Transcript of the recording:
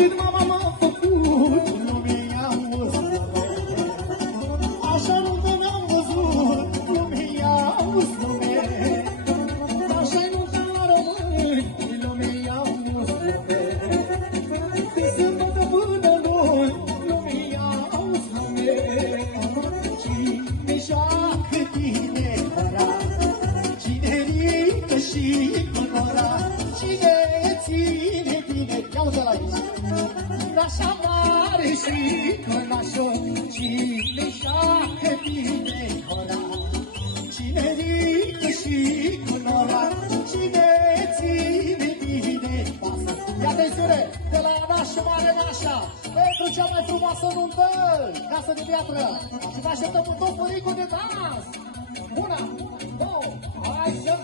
Când mama m-a făcut, lumea i-auzi. Așa nuntă n-am văzut, lumea i-auzi, lume. Așa-i nunta la români, lumea i-auzi, lume. Când se bătă până noi, lumea i-auzi, lume. Cine joacă tine ora, cine ridică și conora, cine ține bine, ia-uite la aici. Nașa mare și cănașor, cine joacă bine ora, cine ridică și conora, cine ține bine pasă. Ia atențiune, de la nașa mare nașa, pentru cea mai frumoasă nuntă, casă de piatră. Și vă așteptăm cu tot făricul de dans. Una, două, hai să